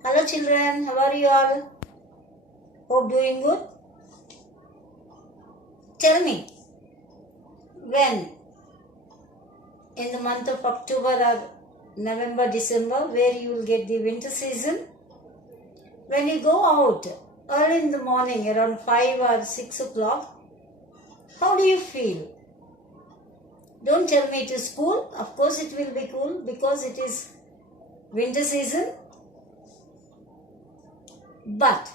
Hello children, how are you all? Hope doing good. Tell me, when in the month of October or November, December, where you will get the winter season? When you go out early in the morning around 5 or 6 o'clock, how do you feel? Don't tell me it is cool. Of course it will be cool because it is winter season. But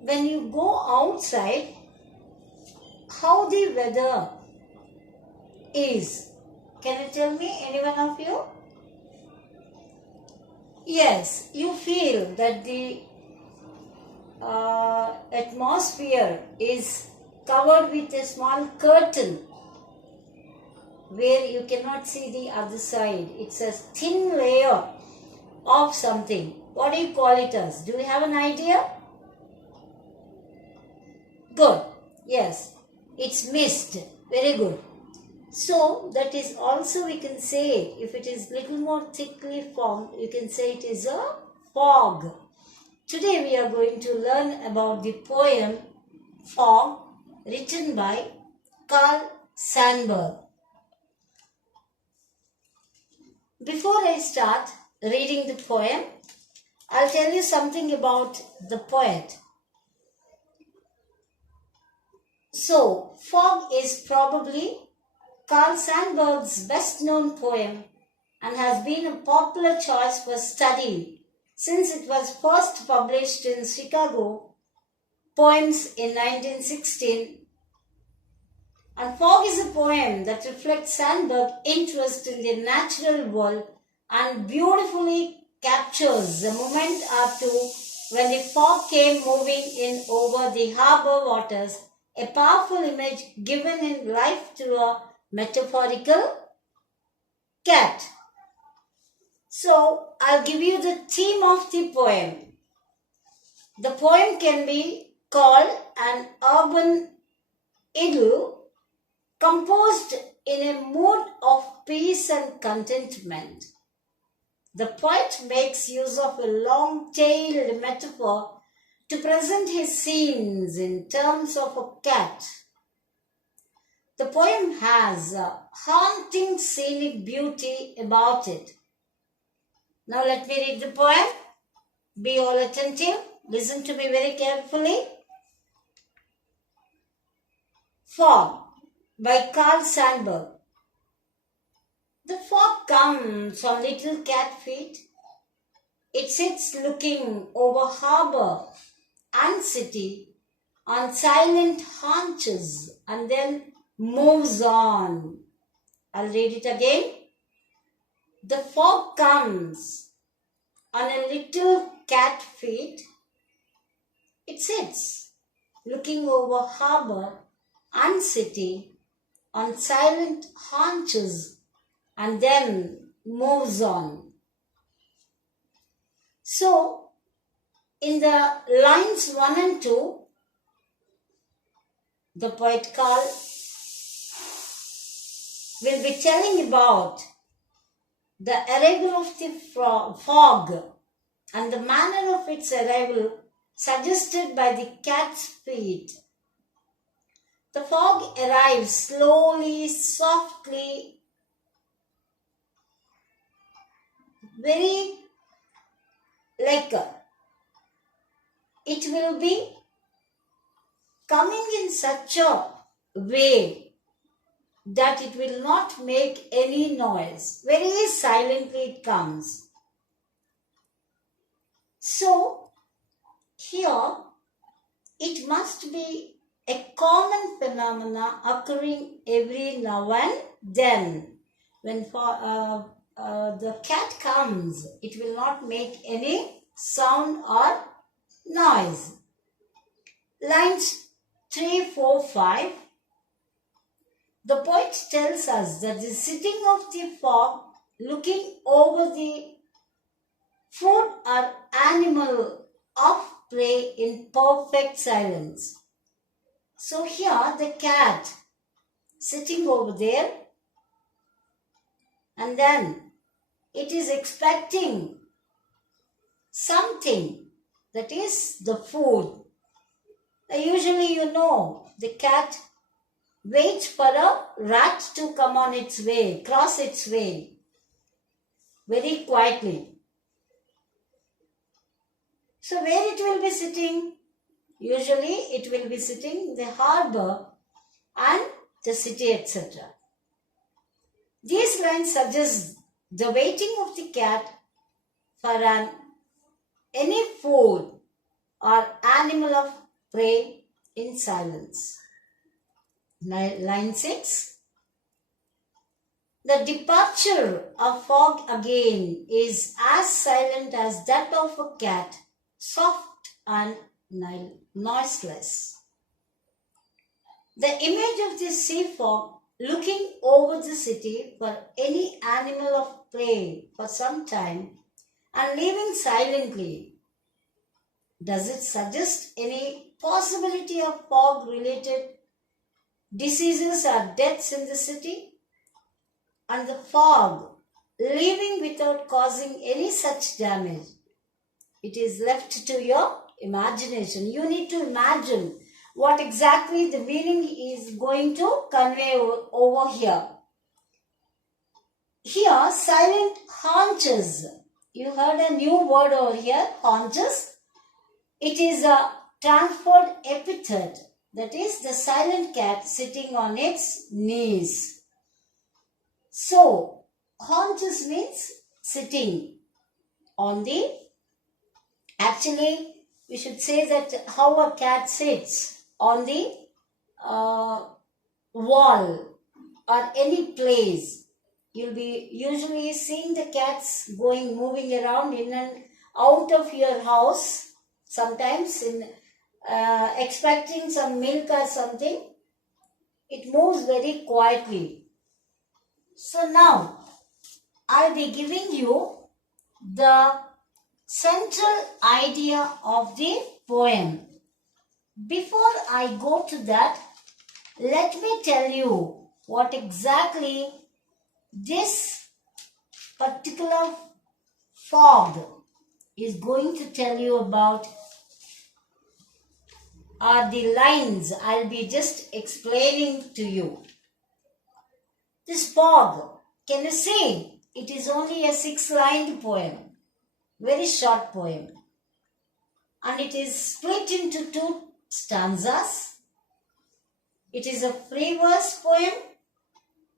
when you go outside, how the weather is? Can you tell me, any one of you? Yes, you feel that the atmosphere is covered with a small curtain where you cannot see the other side. It's a thin layer of something. What do you call it as? Do you have an idea? Good. Yes, it's mist. Very good. So that is also, we can say, if it is little more thickly formed, you can say it is a fog. Today we are going to learn about the poem Fog, written by Sandburg. Before I start reading the poem, I'll tell you something about the poet. So, Fog is probably Sandburg's best-known poem and has been a popular choice for study since it was first published in Chicago Poems in 1916. And Fog is a poem that reflects Sandburg's interest in the natural world and beautifully captures the moment up to when the fog came moving in over the harbor waters, a powerful image given in life through a metaphorical cat. So, I'll give you the theme of the poem. The poem can be called an urban idyll composed in a mood of peace and contentment. The poet makes use of a long-tailed metaphor to present his scenes in terms of a cat. The poem has a haunting scenic beauty about it. Now let me read the poem. Be all attentive. Listen to me very carefully. Fog by Sandburg. The fog comes on little cat feet. It sits looking over harbor and city on silent haunches and then moves on. I'll read it again. The fog comes on a little cat feet. It sits looking over harbor and city on silent haunches and then moves on. So, in the lines 1 and 2, the poet will be telling about the arrival of the fog and the manner of its arrival suggested by the cat's feet. The fog arrives slowly, softly, very it will be coming in such a way that it will not make any noise. Very silently it comes. So, here it must be a common phenomena occurring every now and then. When the cat comes, it will not make any sound or noise. Lines 3, 4, 5. The poet tells us that the sitting of the fog looking over the food or animal of prey in perfect silence. So here the cat sitting over there, and then it is expecting something, that is the food. Usually the cat waits for a rat to come on its way, cross its way, very quietly. So where it will be sitting? Usually it will be sitting in the harbor and the city, etc. These lines suggest the waiting of the cat for any food or animal of prey in silence. Line 6. The departure of fog again is as silent as that of a cat, soft and noiseless. The image of the sea fog looking over the city for any animal of prey for some time and leaving silently, does it suggest any possibility of fog-related diseases or deaths in the city? And the fog leaving without causing any such damage, it is left to your imagination. You need to imagine what exactly the meaning is going to convey over here. Here, silent haunches. You heard a new word over here, haunches. It is a transferred epithet, that is the silent cat sitting on its knees. So, haunches means sitting on the, actually we should say that how a cat sits on the wall or any place. You'll be usually seeing the cats moving around in and out of your house, sometimes in expecting some milk or something. It moves very quietly. So now, I'll be giving you the central idea of the poem. Before I go to that, let me tell you what exactly this particular fog is going to tell you about, are the lines I'll be just explaining to you. This fog, can you see? It is only a 6-lined poem, very short poem. And it is split into 2 stanzas. It is a free verse poem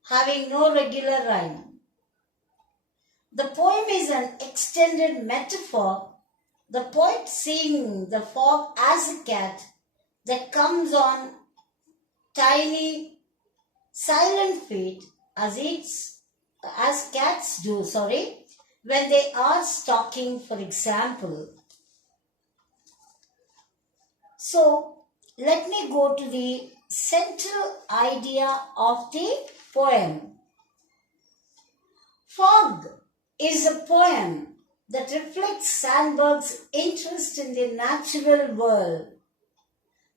having no regular rhyme. The poem is an extended metaphor, the poet seeing the fog as a cat that comes on tiny, silent feet as cats do, when they are stalking, for example. So, let me go to the central idea of the poem. Fog is a poem that reflects Sandburg's interest in the natural world.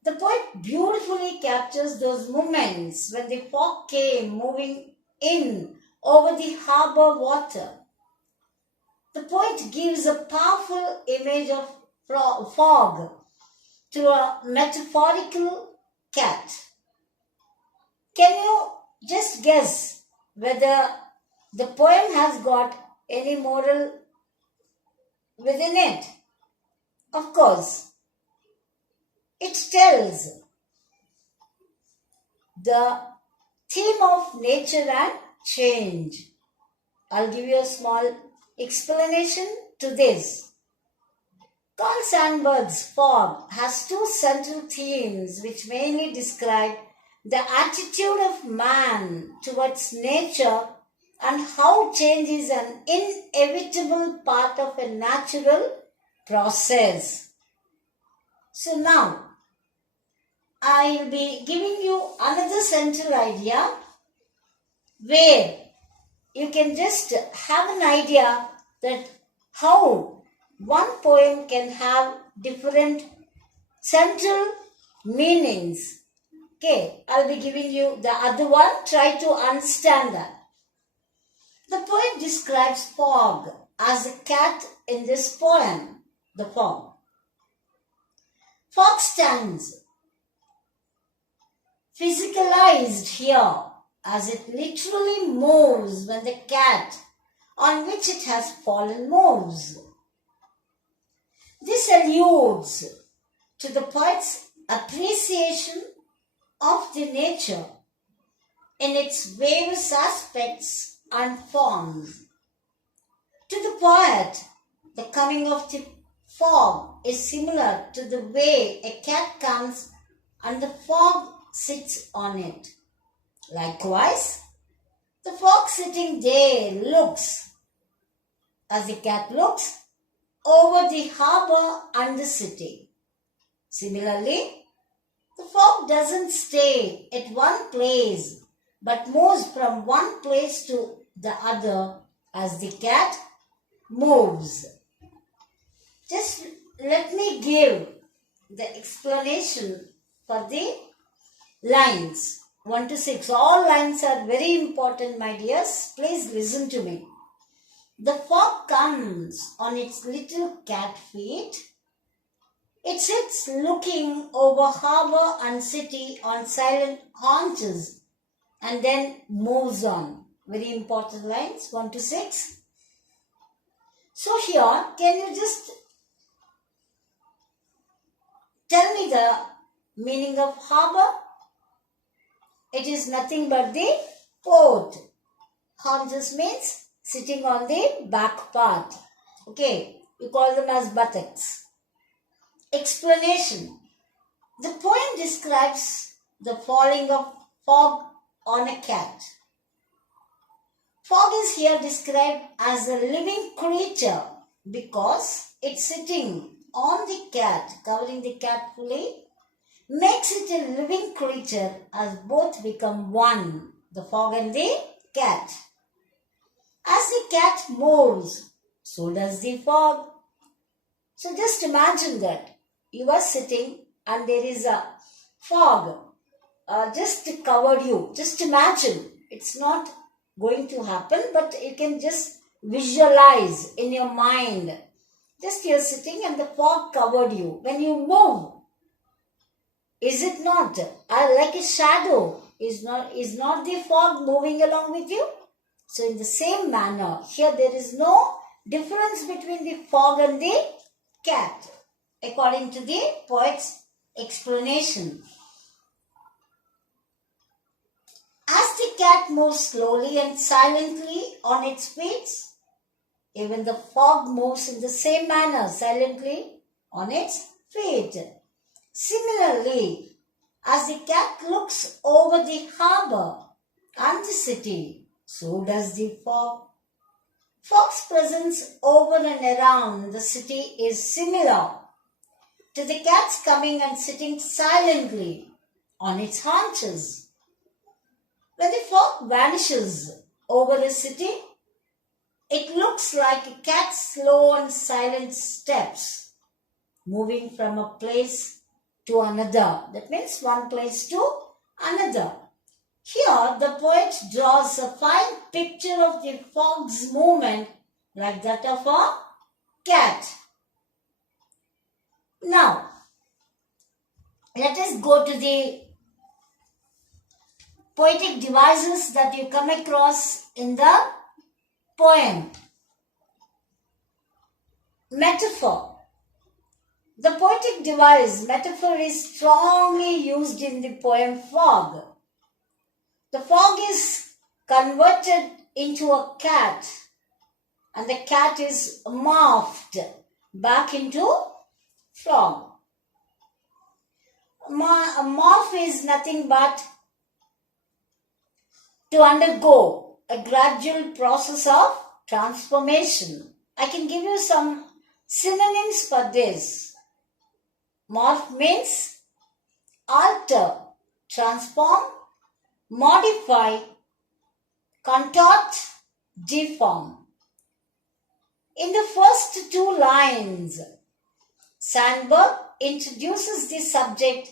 The poet beautifully captures those moments when the fog came moving in over the harbor water. The poet gives a powerful image of fog through a metaphorical cat. Can you just guess whether the poem has got any moral within it? Of course, it tells the theme of nature and change. I'll give you a small explanation to this. Carl Sandburg's Fog has 2 central themes which mainly describe the attitude of man towards nature and how change is an inevitable part of a natural process. So now, I'll be giving you another central idea where you can just have an idea that how one poem can have different central meanings. Okay, I'll be giving you the other one. Try to understand that. The poet describes fog as a cat in this poem. the fog. Fog stands physicalized here as it literally moves when the cat on which it has fallen moves. This alludes to the poet's appreciation of the nature in its various aspects and forms. To the poet, the coming of the fog is similar to the way a cat comes and the fog sits on it. Likewise, the fog sitting there looks, as the cat looks, over the harbor and the city. Similarly, the fog doesn't stay at one place but moves from one place to the other as the cat moves. Just let me give the explanation for the lines 1 to 6. All lines are very important, my dears. Please listen to me. The fog comes on its little cat feet. It sits looking over harbor and city on silent haunches and then moves on. Very important lines 1 to 6. So here, can you just tell me the meaning of harbor? It is nothing but the port. Haunches means sitting on the back part. Okay, we call them as buttocks. Explanation. The poem describes the falling of fog on a cat. Fog is here described as a living creature because it's sitting on the cat, covering the cat fully, makes it a living creature as both become one, the fog and the cat. As the cat moves, so does the fog. So just imagine that you are sitting and there is a fog just covered you. Just imagine. It's not going to happen, but you can just visualize in your mind. Just you're sitting and the fog covered you. When you move, is it not like a shadow? Is not the fog moving along with you? So in the same manner, here there is no difference between the fog and the cat, according to the poet's explanation. As the cat moves slowly and silently on its feet, even the fog moves in the same manner, silently on its feet. Similarly, as the cat looks over the harbor and the city, so does the fog. Fog's presence over and around the city is similar to the cat's coming and sitting silently on its haunches. When the fog vanishes over a city, it looks like a cat's slow and silent steps moving from a place to another. That means one place to another. Here, the poet draws a fine picture of the fog's movement like that of a cat. Now, let us go to the poetic devices that you come across in the poem. Metaphor. The poetic device, metaphor, is strongly used in the poem Fog. The fog is converted into a cat and the cat is morphed back into frog. Morph is nothing but to undergo a gradual process of transformation. I can give you some synonyms for this. Morph means alter, transform, modify, contort, deform. In the first two lines, Sandburg introduces the subject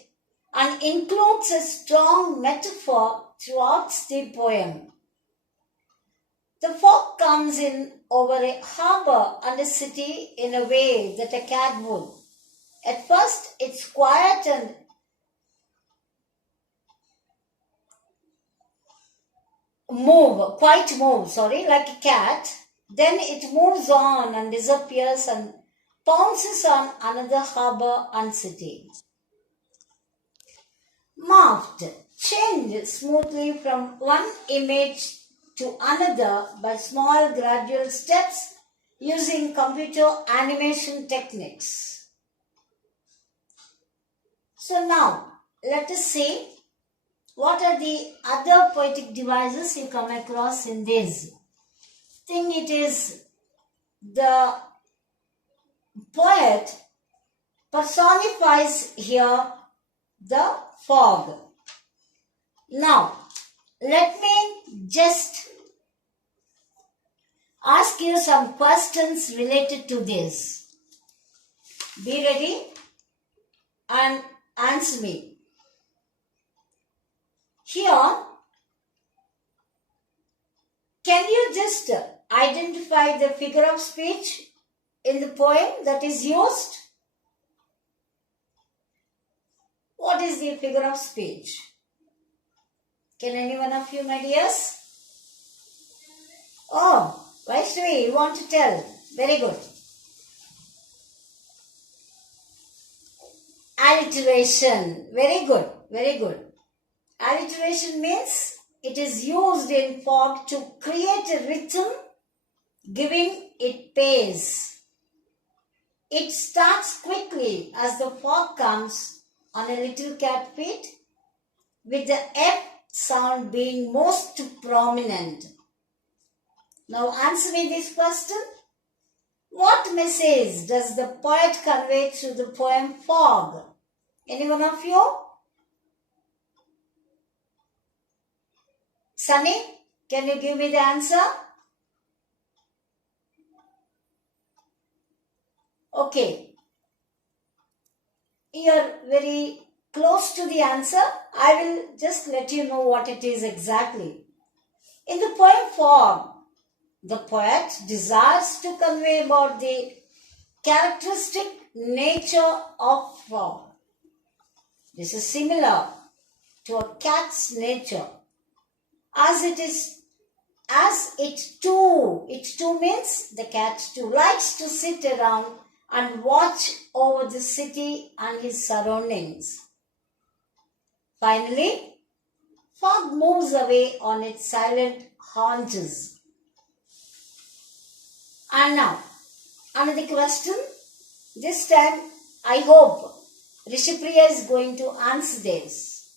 and includes a strong metaphor throughout the poem. The fog comes in over a harbor and a city in a way that a cat would. At first, it's quiet and quite move, like a cat. Then it moves on and disappears and pounces on another harbor and city. Morphed, changed smoothly from one image to another by small gradual steps using computer animation techniques. So now, let us see what are the other poetic devices you come across in this. I think it is the poet personifies here the fog. Now, let me just ask you some questions related to this. Be ready and answer me. Here, can you just identify the figure of speech in the poem that is used? What is the figure of speech? Can any one of you, my dears? Oh, Vaishnavi, you want to tell? Very good. Alliteration. Very good, very good. Alliteration means it is used in fog to create a rhythm, giving it pace. It starts quickly as the fog comes on a little cat feet, with the F sound being most prominent. Now answer me this question. What message does the poet convey through the poem Fog? Any one of you? Sunny, can you give me the answer? Okay. You're very close to the answer. I will just let you know what it is exactly. In the poem Fog, the poet desires to convey about the characteristic nature of fog. This is similar to a cat's nature, as it too means the cat too likes to sit around and watch over the city and his surroundings. Finally, fog moves away on its silent haunches. And now, another question. This time, I hope Rishipriya is going to answer this.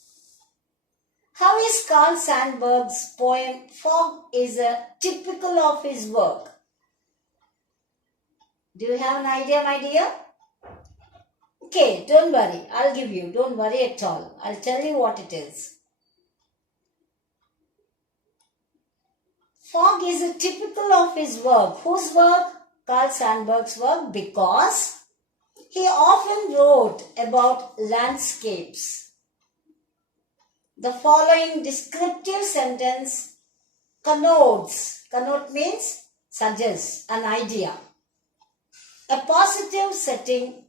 How is Carl Sandburg's poem Fog is a typical of his work? Do you have an idea, my dear? Okay, don't worry. I'll give you. Don't worry at all. I'll tell you what it is. Fog is a typical of his work. Whose work? Carl Sandburg's work, because he often wrote about landscapes. The following descriptive sentence connotes, connote means suggests an idea. A positive setting,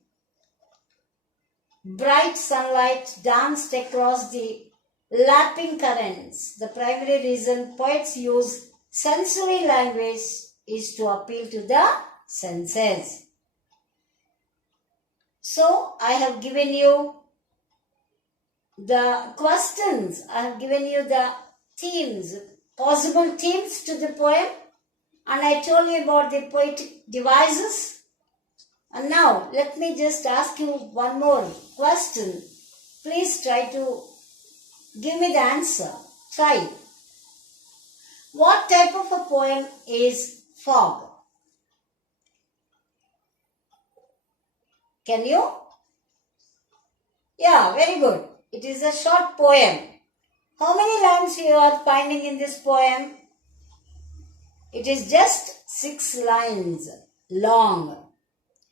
bright sunlight danced across the lapping currents. The primary reason poets use sensory language is to appeal to the senses. So, I have given you the questions, I have given you the themes, possible themes to the poem, and I told you about the poetic devices. And now, let me just ask you one more question. Please try to give me the answer. Try. What type of a poem is Fog? Can you? Yeah, very good. It is a short poem. How many lines you are finding in this poem? It is just 6 lines long.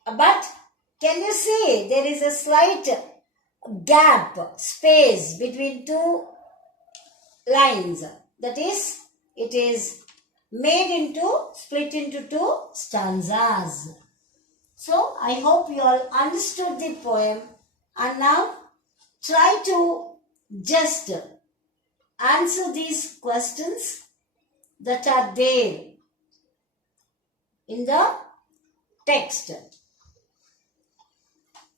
But can you see there is a slight gap, space between 2 lines? That is, it is split into two stanzas. So I hope you all understood the poem, and now try to just answer these questions that are there in the text.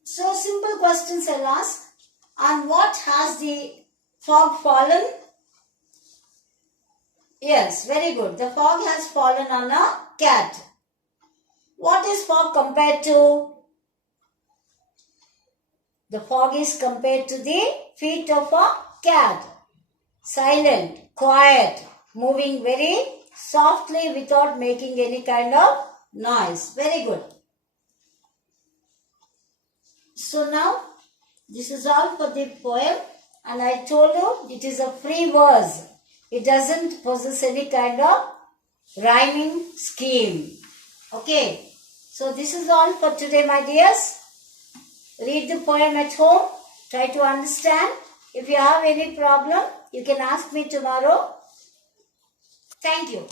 So simple questions I'll ask. On what has the fog fallen? Yes, very good. The fog has fallen on a cat. What is fog compared to? The fog is compared to the feet of a cat. Silent, quiet, moving very softly without making any kind of noise. Very good. So now, this is all for the poem, and I told you it is a free verse. It doesn't possess any kind of rhyming scheme. Okay. So this is all for today, my dears. Read the poem at home. Try to understand. If you have any problem, you can ask me tomorrow. Thank you.